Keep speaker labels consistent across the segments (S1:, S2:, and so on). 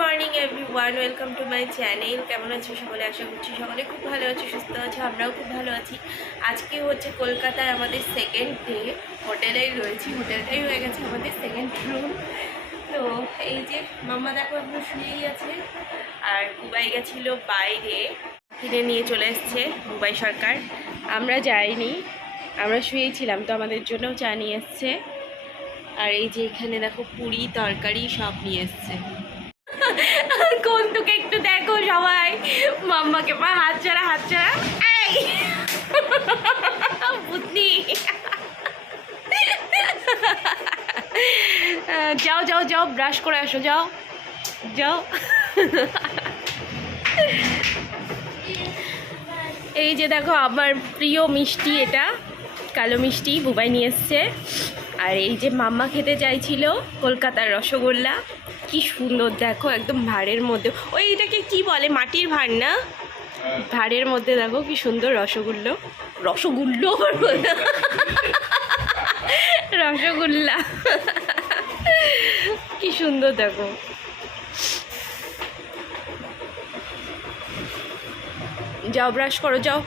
S1: Morning everyone welcome to my channel কেমন আছো সকলে? আশা করছি সকলে খুব ভালো আছো, সুস্থ আছো, আমরাও খুব ভালো আছি। আজকে হচ্ছে কলকাতায় আমাদের সেকেন্ড ডে হোটেলেই রয়েছি, হোটেলটাই হয়ে গেছে আমাদের সেকেন্ড রুম তো এই যে মাম্মা দেখো এখনও শুয়েই আছে, আর বুবাই গেছিল বাইরে। কিনে নিয়ে চলে এসছে বুবাই সরকার। আমরা যাইনি, আমরা শুয়েই ছিলাম, তো আমাদের জন্যও চা নিয়ে এসছে। আর এই যে এখানে দেখো পুরি, তরকারি সব নিয়ে এসছে। কোন একটু দেখো সবাই। মাম্মাকে হাত ছাড়া হাত ছাড়া। যাও যাও যাও ব্রাশ করে আসো, যাও যাও। এই যে দেখো, আমার প্রিয় মিষ্টি এটা, কালো মিষ্টি বুবাই নিয়ে এসছে। আর এই যে মাম্মা খেতে চাইছিল কলকাতার রসগোল্লা। কি সুন্দর দেখো একদম ভাঁড়ের মধ্যে। ওই এটাকে কি বলে? মাটির ভাঁড় না? ভাঁড়ের মধ্যে দেখো কি সুন্দর রসগোল্লা। রসগোল্লো? রসগোল্লা। কি সুন্দর দেখো। যাও ব্রাশ করো যাও।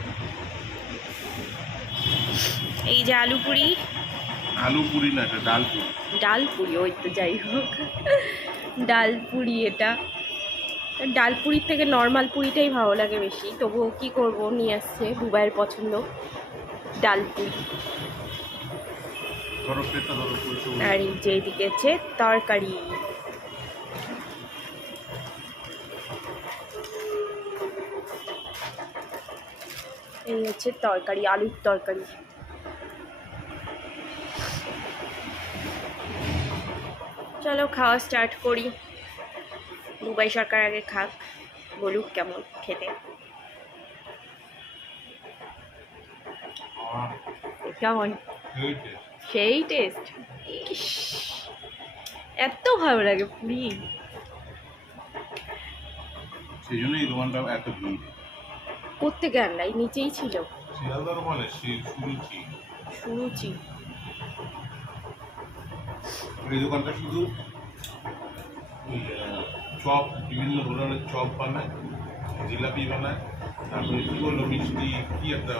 S1: এই যে আলু পুরি।
S2: আলু পুরি না এটা ডাল পুরি।
S1: ডাল পুরি ওই তো যাই হোক। ডাল পুরি এটা। ডাল পুরির থেকে নর্মাল পুরিটাই ভালো লাগে বেশি। তবুও কি করব, নিয়ে আসছে বুবাইয়ের পছন্দ ডাল পুরি। আর এই যে আছে তরকারি। এই হচ্ছে তরকারি, আলুর তরকারি। চলো খাওয়া স্টার্ট করি। দুবাই সরকার আগে খাক বলুক কেমন খেতে। কেমন? সেই টেস্ট এত ভালো লাগে পুরি
S2: সেই জন্য এই দোকানটা এত ভিড়।
S1: করতে গেল নিচেই ছিল।
S2: শিয়ালদার বলে সুরুচি।
S1: সুরুচি।
S2: এই দোকানটা শুধু চপ বিভিন্ন ধরনের চপ বানায় জিলাপি বানায় তারপরে কী বলল মিষ্টি কী একটা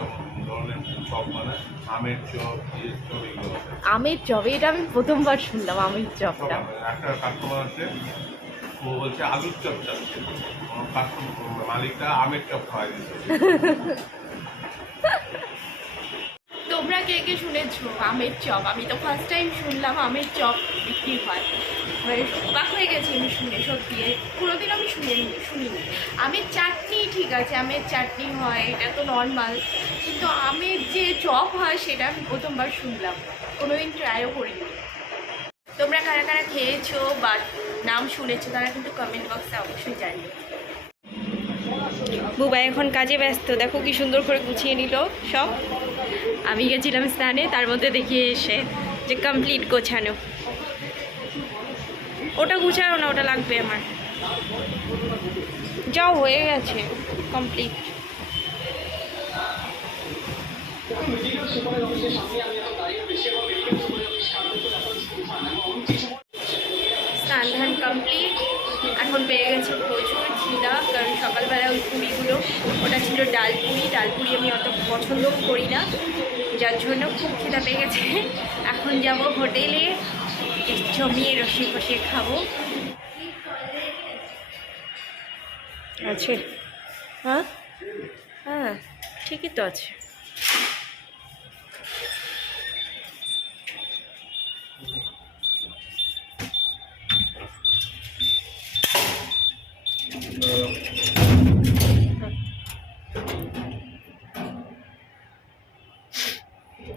S2: ধরনের চপ বানায় আমের চপ ইয়ের চপ এগুলো
S1: আমের চপ এটা আমি প্রথমবার শুনলাম আমের চপটা।
S2: একটা কাস্টমার আছে ও বলছে আলুর চপ চাচ্ছে আমার কাস্টমার মালিকটা আমের চপ খাওয়াই দিচ্ছে
S1: তোমরা কে কে শুনেছো? আমের চপ। আমি তো ফার্স্ট টাইম শুনলাম আমের চপ বিক্রি হয়। মানে অবাক হয়ে গেছি আমি শুনে, সত্যি। কোনোদিন আমি শুনিনি শুনিনি। আমের চাটনি ঠিক আছে, আমের চাটনি হয়, এটা তো নর্মাল কিন্তু আমের যে চপ হয়, সেটা আমি প্রথমবার শুনলাম। কোনোদিন ট্রাইও করিনি। তোমরা কারা কারা খেয়েছো বা নাম শুনেছো, তারা কিন্তু কমেন্ট বক্সে অবশ্যই জানিও। বুবাই এখন কাজে ব্যস্ত। দেখো কি সুন্দর করে গুছিয়ে নিল সব। আমি গেছিলাম স্নানে, তার মধ্যে দেখিয়ে এসে যে কমপ্লিট গোছানো। ওটা গুছানো না, ওটা লাগবে আমার। যাও, হয়ে গেছে কমপ্লিট স্নান ধান কমপ্লিট এখন পেয়ে গেছে সকালবেলা ওই পুরিগুলো। ওটা ছিল ডাল পুরি। ডাল আমি অত পছন্দ করি না। যার জন্য খুব খিদা পেয়ে গেছে। এখন যাব হোটেলে। জমিয়ে রসিয়ে কষিয়ে খাব। আছে। হ্যাঁ? হ্যাঁ ঠিকই তো আছে।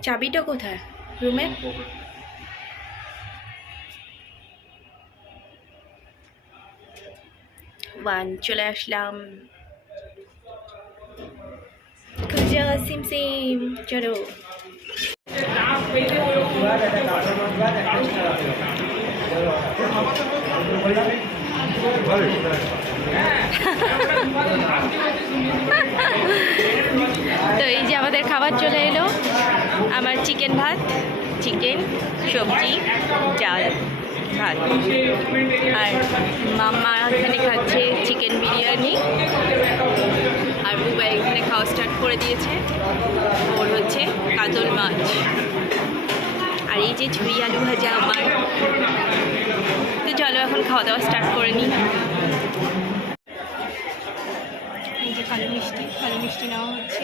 S1: চাবিটা কোথায়? রুমে? ওয়ান, চলে আসলাম। সিম সিম, চলো। তো এই যে আমাদের খাবার চলে এলো। আমার চিকেন ভাত, চিকেন, সবজি, ডাল, ভাত। আর মামা এখানে খাচ্ছে চিকেন বিরিয়ানি। আর বুবাই এখানে খাওয়া স্টার্ট করে দিয়েছে। ওর হচ্ছে কাতল মাছ। আর এই যে ঝুড়ি আলু ভাজা আমার। তো চলো এখন খাওয়া দাওয়া স্টার্ট করে নিই। যে কালো মিষ্টি কালো মিষ্টি নেওয়া হচ্ছে।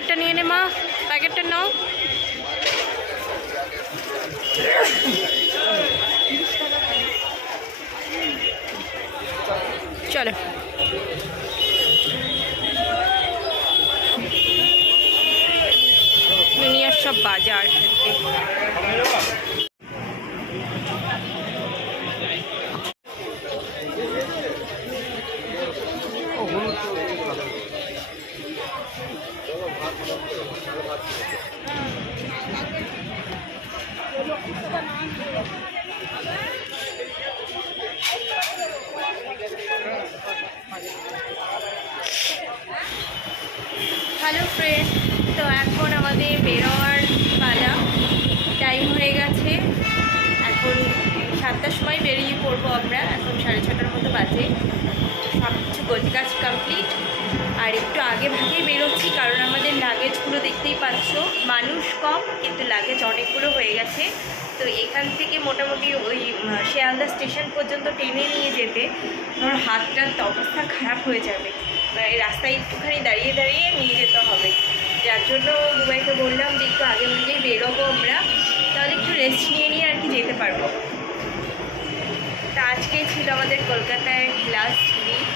S1: প্যাকেটটা নিয়ে নে মা প্যাকেটটা নাও। চলো। দুনিয়ার সব বাজার। সাড়ে ছটার মতো বাজে। সব কিছু গোজগাছ কমপ্লিট আর একটু আগে ভাগেই বেরোচ্ছি, কারণ আমাদের লাগেজগুলো দেখতেই পাচ্ছ। মানুষ কম, কিন্তু লাগেজ অনেকগুলো হয়ে গেছে। তো এখান থেকে মোটামুটি ওই শেয়ালদা স্টেশন পর্যন্ত টেনে নিয়ে যেতে ধর হাতটার অবস্থা খারাপ হয়ে যাবে। এই রাস্তায় একটুখানি দাঁড়িয়ে দাঁড়িয়ে নিয়ে যেতে হবে। যার জন্য দুবাইকে বললাম যে একটু আগে ভাগেই বেরোবো আমরা। তাহলে একটু রেস্ট নিয়ে নিয়ে আর কি যেতে পারব। আজকে ছিল আমাদের কলকাতায় লাস্ট উইক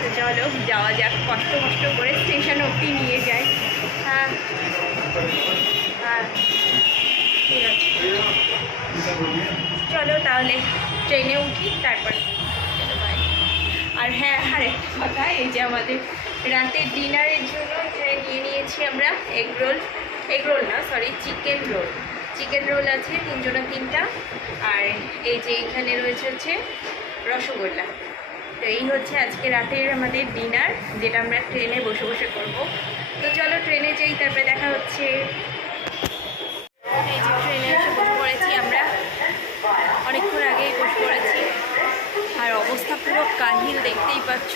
S1: তো চলো, যাওয়া যাক, কষ্ট কষ্ট করে স্টেশন অবধি নিয়ে যাই। হ্যাঁ হ্যাঁ ঠিক আছে। চলো তাহলে, ট্রেনে উঠি, তারপর আর হ্যাঁ আর একটা কথা, এই যে আমাদের রাতের ডিনারের জন্য নিয়ে নিয়েছি আমরা এগ রোল এগ রোল না sorry chicken roll chicken roll আছে তিনজনের তিনটা। আর এই যে এখানে রয়েছে হচ্ছে রসগোল্লা। তো এই হচ্ছে আজকে রাতের আমাদের ডিনার, যেটা আমরা ট্রেনে বসে বসে করব। তো চলো ট্রেনে যাই, তারপরে দেখা হচ্ছে। পুরো কাহিল দেখতেই পাচ্ছ।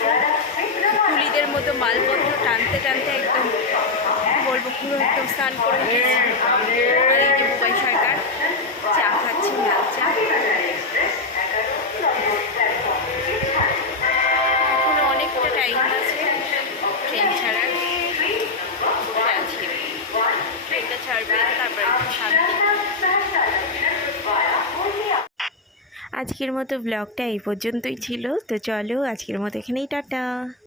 S1: কুলিদের মতো মালপত্র টানতে টানতে একদম বলব পুরো একদম স্নান করে আর চা খাচ্ছি, লাল চা। আজকের মতো ব্লগটা এই পর্যন্তই ছিল। তো চলো আজকের মতো এখানেই টাটা।